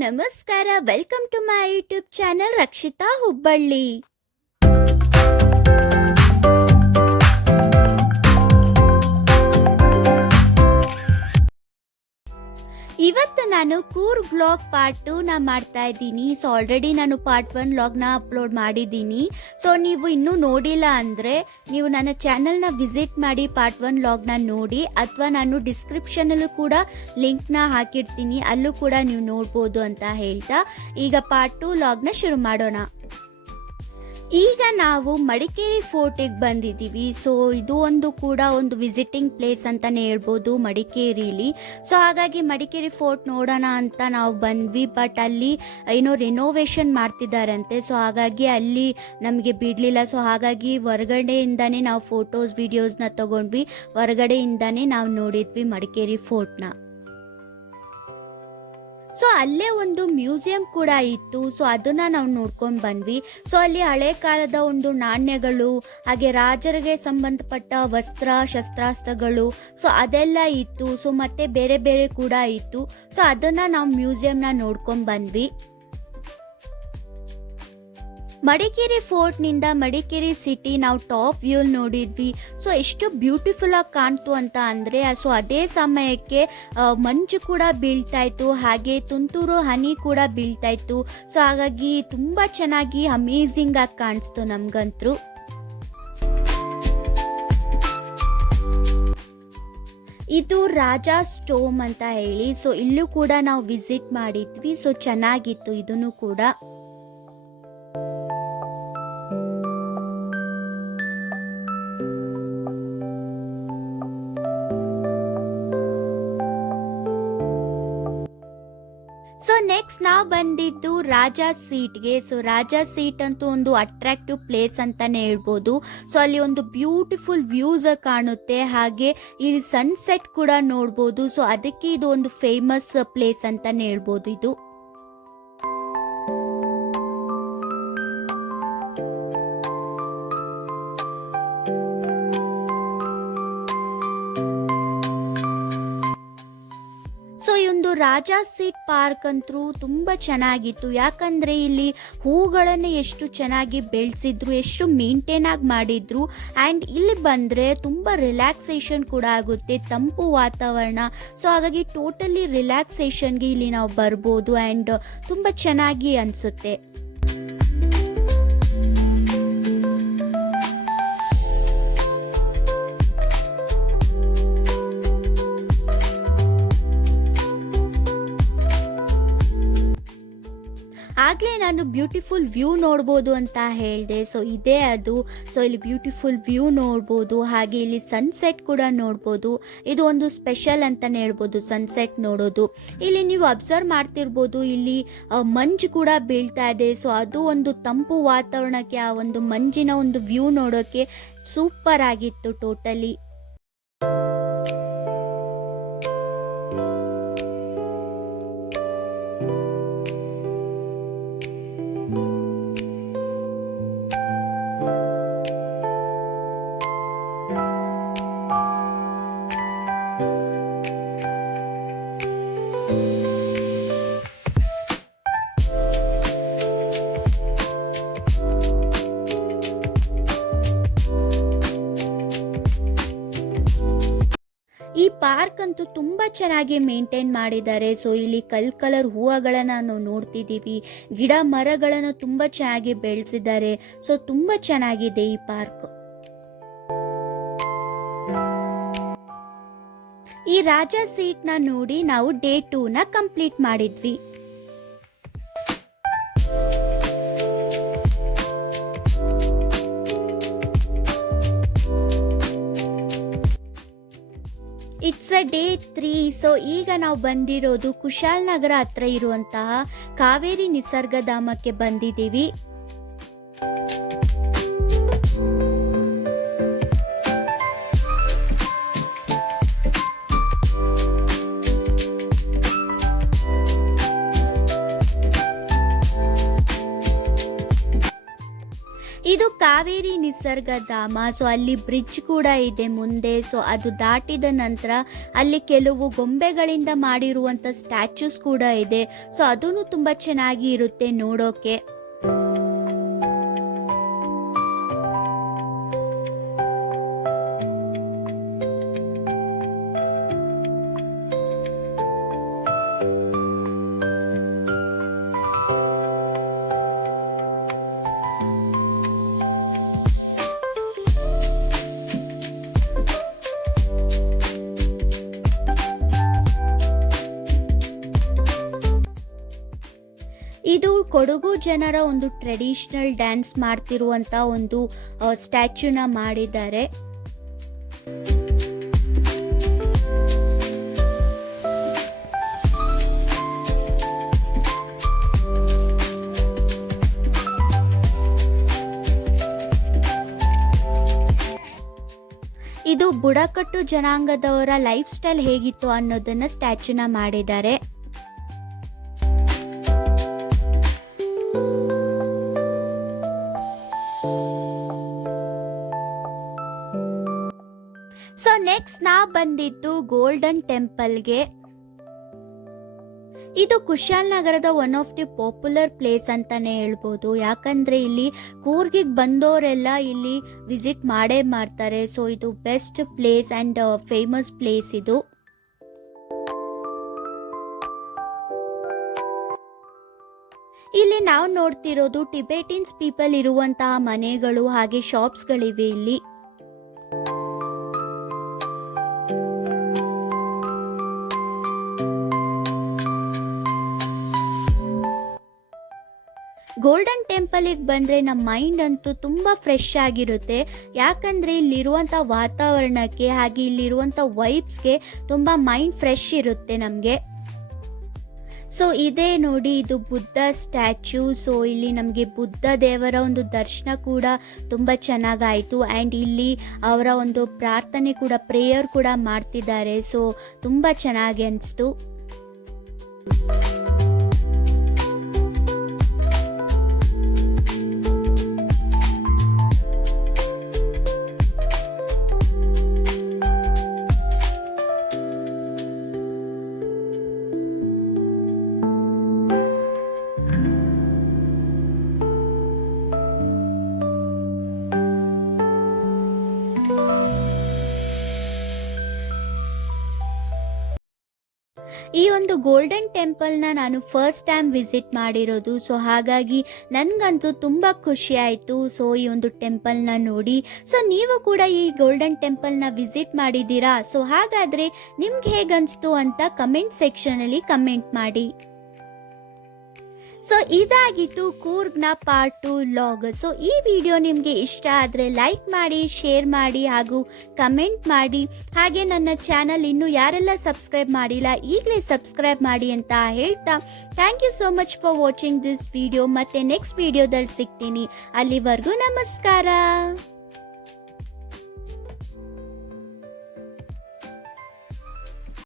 ನಮಸ್ಕಾರ. Welcome to my YouTube channel Rakshita Hubballi. ಇವತ್ತು ನಾನು ಕೂರ್ಗ್ ವ್ಲಾಗ್ ಪಾರ್ಟ್ 2 ಮಾಡ್ತಾ ಇದ್ದೀನಿ. ಸೊ ಆಲ್ರೆಡಿ ನಾನು ಪಾರ್ಟ್ 1 ವ್ಲಾಗ್ನ ಅಪ್ಲೋಡ್ ಮಾಡಿದ್ದೀನಿ. ಸೊ ನೀವು ಇನ್ನೂ ನೋಡಿಲ್ಲ ಅಂದರೆ ನೀವು ನನ್ನ ಚಾನಲ್ನ ವಿಸಿಟ್ ಮಾಡಿ ಪಾರ್ಟ್ 1 ವ್ಲಾಗ್ನ ನೋಡಿ, ಅಥವಾ ನಾನು ಡಿಸ್ಕ್ರಿಪ್ಷನಲ್ಲೂ ಕೂಡ ಲಿಂಕ್ನ ಹಾಕಿರ್ತೀನಿ, ಅಲ್ಲೂ ಕೂಡ ನೀವು ನೋಡ್ಬೋದು ಅಂತ ಹೇಳ್ತಾ ಈಗ ಪಾರ್ಟ್ 2 ವ್ಲಾಗ್ನ ಶುರು ಮಾಡೋಣ. ಈಗ ನಾವು ಮಡಿಕೇರಿ ಫೋರ್ಟಿಗೆ ಬಂದಿದ್ದೀವಿ. ಸೊ ಇದು ಒಂದು ವಿಸಿಟಿಂಗ್ ಪ್ಲೇಸ್ ಅಂತಲೇ ಹೇಳ್ಬೋದು ಮಡಿಕೇರಿಲಿ. ಸೊ ಹಾಗಾಗಿ ಮಡಿಕೇರಿ ಫೋರ್ಟ್ ನೋಡೋಣ ಅಂತ ನಾವು ಬಂದ್ವಿ. ಬಟ್ ಅಲ್ಲಿ ಏನೋ ರಿನೋವೇಷನ್ ಮಾಡ್ತಿದ್ದಾರಂತೆ. ಸೊ ಹಾಗಾಗಿ ಅಲ್ಲಿ ನಮಗೆ ಬಿಡಲಿಲ್ಲ. ಸೊ ಹಾಗಾಗಿ ಹೊರಗಡೆಯಿಂದನೇ ನಾವು ಫೋಟೋಸ್ ವಿಡಿಯೋಸ್ನ ತಗೊಂಡ್ವಿ. ಹೊರಗಡೆಯಿಂದನೇ ನಾವು ನೋಡಿದ್ವಿ ಮಡಿಕೇರಿ ಫೋರ್ಟ್ನ. ಸೊ ಅಲ್ಲೇ ಒಂದು ಮ್ಯೂಸಿಯಂ ಕೂಡ ಇತ್ತು. ಸೊ ಅದನ್ನು ನಾವು ನೋಡ್ಕೊಂಡು ಬಂದ್ವಿ. ಸೊ ಅಲ್ಲಿ ಹಳೆ ಕಾಲದ ನಾಣ್ಯಗಳು, ಹಾಗೆ ರಾಜರಿಗೆ ಸಂಬಂಧಪಟ್ಟ ವಸ್ತ್ರ ಶಸ್ತ್ರಾಸ್ತ್ರಗಳು, ಸೊ ಅದೆಲ್ಲ ಇತ್ತು. ಸೊ ಮತ್ತೆ ಬೇರೆ ಬೇರೆ ಕೂಡ ಇತ್ತು. ಸೊ ಅದನ್ನು ನಾವು ಮ್ಯೂಸಿಯಂನ ನೋಡ್ಕೊಂಡು ಬಂದ್ವಿ. ಮಡಿಕೇರಿ ಫೋರ್ಟ್ನಿಂದ ಮಡಿಕೇರಿ ಸಿಟಿ ನಾವು ಟಾಪ್ ವ್ಯೂ ನೋಡಿದ್ವಿ. ಸೊ ಎಷ್ಟು ಬ್ಯೂಟಿಫುಲ್ ಆಗಿ ಕಾಣ್ತು ಅಂತ ಅಂದರೆ, ಸೊ ಅದೇ ಸಮಯಕ್ಕೆ ಮಂಜು ಕೂಡ ಬೀಳ್ತಾ ಇತ್ತು, ಹಾಗೆ ತುಂತುರು ಹನಿ ಕೂಡ ಬೀಳ್ತಾ ಇತ್ತು. ಸೊ ಹಾಗಾಗಿ ತುಂಬ ಚೆನ್ನಾಗಿ ಅಮೇಝಿಂಗ್ ಆಗಿ ಕಾಣಿಸ್ತು ನಮ್ಗಂತೂ. ಇದು ರಾಜಾ ಸ್ಟೋಮ್ ಅಂತ ಹೇಳಿ. ಸೊ ಇಲ್ಲೂ ಕೂಡ ನಾವು ವಿಸಿಟ್ ಮಾಡಿದ್ವಿ. ಸೊ ಚೆನ್ನಾಗಿತ್ತು ಇದನ್ನು ಕೂಡ. ಸೊ ನೆಕ್ಸ್ಟ್ ನಾವು ಬಂದಿದ್ದು ರಾಜಾ ಸೀಟ್ಗೆ. ಸೊ ರಾಜಾ ಸೀಟ್ ಅಂತೂ ಒಂದು ಅಟ್ರಾಕ್ಟಿವ್ ಪ್ಲೇಸ್ ಅಂತಾನೆ ಹೇಳ್ಬೋದು. ಸೊ ಅಲ್ಲಿ ಒಂದು ಬ್ಯೂಟಿಫುಲ್ ವ್ಯೂಸ್ ಕಾಣುತ್ತೆ, ಹಾಗೆ ಇಲ್ಲಿ ಸನ್ಸೆಟ್ ಕೂಡ ನೋಡ್ಬೋದು. ಸೊ ಅದಕ್ಕೆ ಇದು ಒಂದು ಫೇಮಸ್ ಪ್ಲೇಸ್ ಅಂತಾನೆ ಹೇಳ್ಬೋದು ಇದು. ಸೊ ಈ ಒಂದು ರಾಜಾ ಸೀಟ್ ಪಾರ್ಕ್ ಅಂತೂ ತುಂಬ ಚೆನ್ನಾಗಿತ್ತು. ಯಾಕಂದರೆ ಇಲ್ಲಿ ಹೂಗಳನ್ನು ಎಷ್ಟು ಚೆನ್ನಾಗಿ ಬೆಳೆಸಿದ್ರು, ಎಷ್ಟು ಮೇಂಟೈನ್ ಆಗಿ ಮಾಡಿದ್ರು. ಆ್ಯಂಡ್ ಇಲ್ಲಿ ಬಂದರೆ ತುಂಬ ರಿಲ್ಯಾಕ್ಸೇಷನ್ ಕೂಡ ಆಗುತ್ತೆ, ತಂಪು ವಾತಾವರಣ. ಸೊ ಹಾಗಾಗಿ ಟೋಟಲಿ ರಿಲ್ಯಾಕ್ಸೇಷನ್ಗೆ ಇಲ್ಲಿ ನಾವು ಬರ್ಬೋದು. ಆ್ಯಂಡ್ ತುಂಬ ಚೆನ್ನಾಗಿ ಅನಿಸುತ್ತೆ. ಆಗಲೇ ನಾನು ಬ್ಯೂಟಿಫುಲ್ ವ್ಯೂ ನೋಡ್ಬೋದು ಅಂತ ಹೇಳಿದೆ. ಸೊ ಇದೇ ಅದು. ಸೊ ಇಲ್ಲಿ ಬ್ಯೂಟಿಫುಲ್ ವ್ಯೂ ನೋಡ್ಬೋದು, ಹಾಗೆ ಇಲ್ಲಿ ಸನ್ಸೆಟ್ ಕೂಡ ನೋಡ್ಬೋದು. ಇದು ಒಂದು ಸ್ಪೆಷಲ್ ಅಂತಲೇ ಹೇಳ್ಬೋದು ಸನ್ಸೆಟ್ ನೋಡೋದು. ಇಲ್ಲಿ ನೀವು ಅಬ್ಸರ್ವ್ ಮಾಡ್ತಿರ್ಬೋದು, ಇಲ್ಲಿ ಮಂಜು ಕೂಡ ಬೀಳ್ತಾ ಇದೆ. ಸೊ ಅದು ಒಂದು ತಂಪು ವಾತಾವರಣಕ್ಕೆ ಆ ಒಂದು ಮಂಜಿನ ಒಂದು ವ್ಯೂ ನೋಡೋಕ್ಕೆ ಸೂಪರ್ ಆಗಿತ್ತು ಟೋಟಲಿ. ಈ ಪಾರ್ಕ್ ಅಂತೂ ತುಂಬ ಚೆನ್ನಾಗಿ ಮೇಂಟೈನ್ ಮಾಡಿದ್ದಾರೆ. ಸೊ ಇಲ್ಲಿ ಕಲರ್ ಹೂವುಗಳನ್ನು ನಾವು ನೋಡ್ತಿದ್ದೀವಿ, ಗಿಡ ಮರಗಳನ್ನು ತುಂಬ ಚೆನ್ನಾಗಿ ಬೆಳೆಸಿದ್ದಾರೆ. ಸೊ ತುಂಬ ಚೆನ್ನಾಗಿದೆ ಈ ಪಾರ್ಕ್. ಈ ರಾಜಾ ಸೀಟ್ನ ನೋಡಿ ನಾವು ಡೇ 2ನ ಕಂಪ್ಲೀಟ್ ಮಾಡಿದ್ವಿ. It's a day 3. ಸೊ ಈಗ ನಾವು ಬಂದಿರೋದು ಕುಶಾಲನಗರ ಹತ್ರ ಇರುವಂತಹ ಕಾವೇರಿ ನಿಸರ್ಗಧಾಮಕ್ಕೆ ಬಂದಿದ್ದೀವಿ. ಇದು ಕಾವೇರಿ ನಿಸರ್ಗಧಾಮ. ಸೊ ಅಲ್ಲಿ ಬ್ರಿಡ್ಜ್ ಕೂಡ ಇದೆ ಮುಂದೆ. ಸೊ ಅದು ದಾಟಿದ ನಂತರ ಅಲ್ಲಿ ಕೆಲವು ಗೊಂಬೆಗಳಿಂದ ಮಾಡಿರುವಂಥ ಸ್ಟ್ಯಾಚ್ಯೂಸ್ ಕೂಡ ಇದೆ. ಸೊ ಅದೂ ತುಂಬ ಚೆನ್ನಾಗಿ ಇರುತ್ತೆ ನೋಡೋಕೆ. ಇದು ಕೊಡಗು ಜನರ ಒಂದು ಟ್ರೆಡಿಷನಲ್ ಡ್ಯಾನ್ಸ್ ಮಾಡ್ತಿರುವಂತ ಒಂದು ಸ್ಟ್ಯಾಚ್ಯೂನ ಮಾಡಿದ್ದಾರೆ. ಇದು ಬುಡಕಟ್ಟು ಜನಾಂಗದವರ ಲೈಫ್ ಸ್ಟೈಲ್ ಹೇಗಿತ್ತು ಅನ್ನೋದನ್ನ ಸ್ಟ್ಯಾಚ್ಯೂನ ಮಾಡಿದ್ದಾರೆ. ಸೊ ನೆಕ್ಸ್ಟ್ ನಾವು ಬಂದಿದ್ದು ಗೋಲ್ಡನ್ ಟೆಂಪಲ್ಗೆ. ಇದು ಕುಶಾಲನಗರದ one of the popular place ಅಂತಾನೆ ಹೇಳ್ಬೋದು. ಯಾಕಂದ್ರೆ ಇಲ್ಲಿ ಕೂರ್ಗಿಗೆ ಬಂದವರೆಲ್ಲ ಇಲ್ಲಿ ವಿಸಿಟ್ ಮಾಡೇ ಮಾಡ್ತಾರೆ. ಸೊ ಇದು best place and famous place ಇದು. ಇಲ್ಲಿ ನಾವು ನೋಡ್ತಿರೋದು ಟಿಬೆಟಿನ್ಸ್ ಪೀಪಲ್ ಇರುವಂತಹ ಮನೆಗಳು ಹಾಗೆ ಶಾಪ್ಸ್ಗಳಿವೆ ಇಲ್ಲಿ. ಗೋಲ್ಡನ್ ಟೆಂಪಲಿಗೆ ಬಂದರೆ ನಮ್ಮ ಮೈಂಡ್ ಅಂತೂ ತುಂಬ ಫ್ರೆಶ್ ಆಗಿರುತ್ತೆ. ಯಾಕಂದರೆ ಇಲ್ಲಿರುವಂಥ ವಾತಾವರಣಕ್ಕೆ ಹಾಗೆ ಇಲ್ಲಿರುವಂಥ ವೈಬ್ಸ್ಗೆ ತುಂಬ ಮೈಂಡ್ ಫ್ರೆಶ್ ಇರುತ್ತೆ ನಮಗೆ. ಸೊ ಇದೇ ನೋಡಿ, ಇದು ಬುದ್ಧ ಸ್ಟ್ಯಾಚ್ಯೂ. ಸೊ ಇಲ್ಲಿ ನಮಗೆ ಬುದ್ಧ ದೇವರ ಒಂದು ದರ್ಶನ ಕೂಡ ತುಂಬ ಚೆನ್ನಾಗಾಯಿತು. ಆ್ಯಂಡ್ ಇಲ್ಲಿ ಅವರ ಒಂದು ಪ್ರಾರ್ಥನೆ ಕೂಡ, ಪ್ರೇಯರ್ ಕೂಡ ಮಾಡ್ತಿದ್ದಾರೆ. ಸೊ ತುಂಬ ಚೆನ್ನಾಗಿ ಅನಿಸ್ತು. ಈ ಒಂದು ಗೋಲ್ಡನ್ ಟೆಂಪಲ್ನ ನಾನು ಫಸ್ಟ್ ಟೈಮ್ ವಿಸಿಟ್ ಮಾಡಿರೋದು. ಸೊ ಹಾಗಾಗಿ ನನಗಂತೂ ತುಂಬ ಖುಷಿ ಆಯಿತು ಸೊ ಈ ಒಂದು ಟೆಂಪಲ್ನ ನೋಡಿ. ಸೊ ನೀವು ಕೂಡ ಈ ಗೋಲ್ಡನ್ ಟೆಂಪಲ್ನ ವಿಸಿಟ್ ಮಾಡಿದ್ದೀರಾ? ಸೊ ಹಾಗಾದರೆ ನಿಮ್ಗೆ ಹೇಗನ್ನಿಸ್ತು ಅಂತ ಕಮೆಂಟ್ ಸೆಕ್ಷನಲ್ಲಿ ಕಮೆಂಟ್ ಮಾಡಿ. ಸೊ ಇದಾಗಿತ್ತು ಕೂರ್ಗ್ನ ಪಾರ್ಟ್ 2 ಲಾಗ್. ಸೊ ಈ ವಿಡಿಯೋ ನಿಮಗೆ ಇಷ್ಟ ಆದರೆ ಲೈಕ್ ಮಾಡಿ, ಶೇರ್ ಮಾಡಿ ಹಾಗೂ ಕಮೆಂಟ್ ಮಾಡಿ. ಹಾಗೆ ನನ್ನ ಚಾನಲ್ ಇನ್ನೂ ಯಾರೆಲ್ಲ ಸಬ್ಸ್ಕ್ರೈಬ್ ಮಾಡಿಲ್ಲ ಈಗಲೇ ಸಬ್ಸ್ಕ್ರೈಬ್ ಮಾಡಿ ಅಂತ ಹೇಳ್ತಾ thank you so much for watching this video. ಮತ್ತೆ ನೆಕ್ಸ್ಟ್ ವಿಡಿಯೋದಲ್ಲಿ ಸಿಗ್ತೀನಿ. ಅಲ್ಲಿವರೆಗೂ ನಮಸ್ಕಾರ.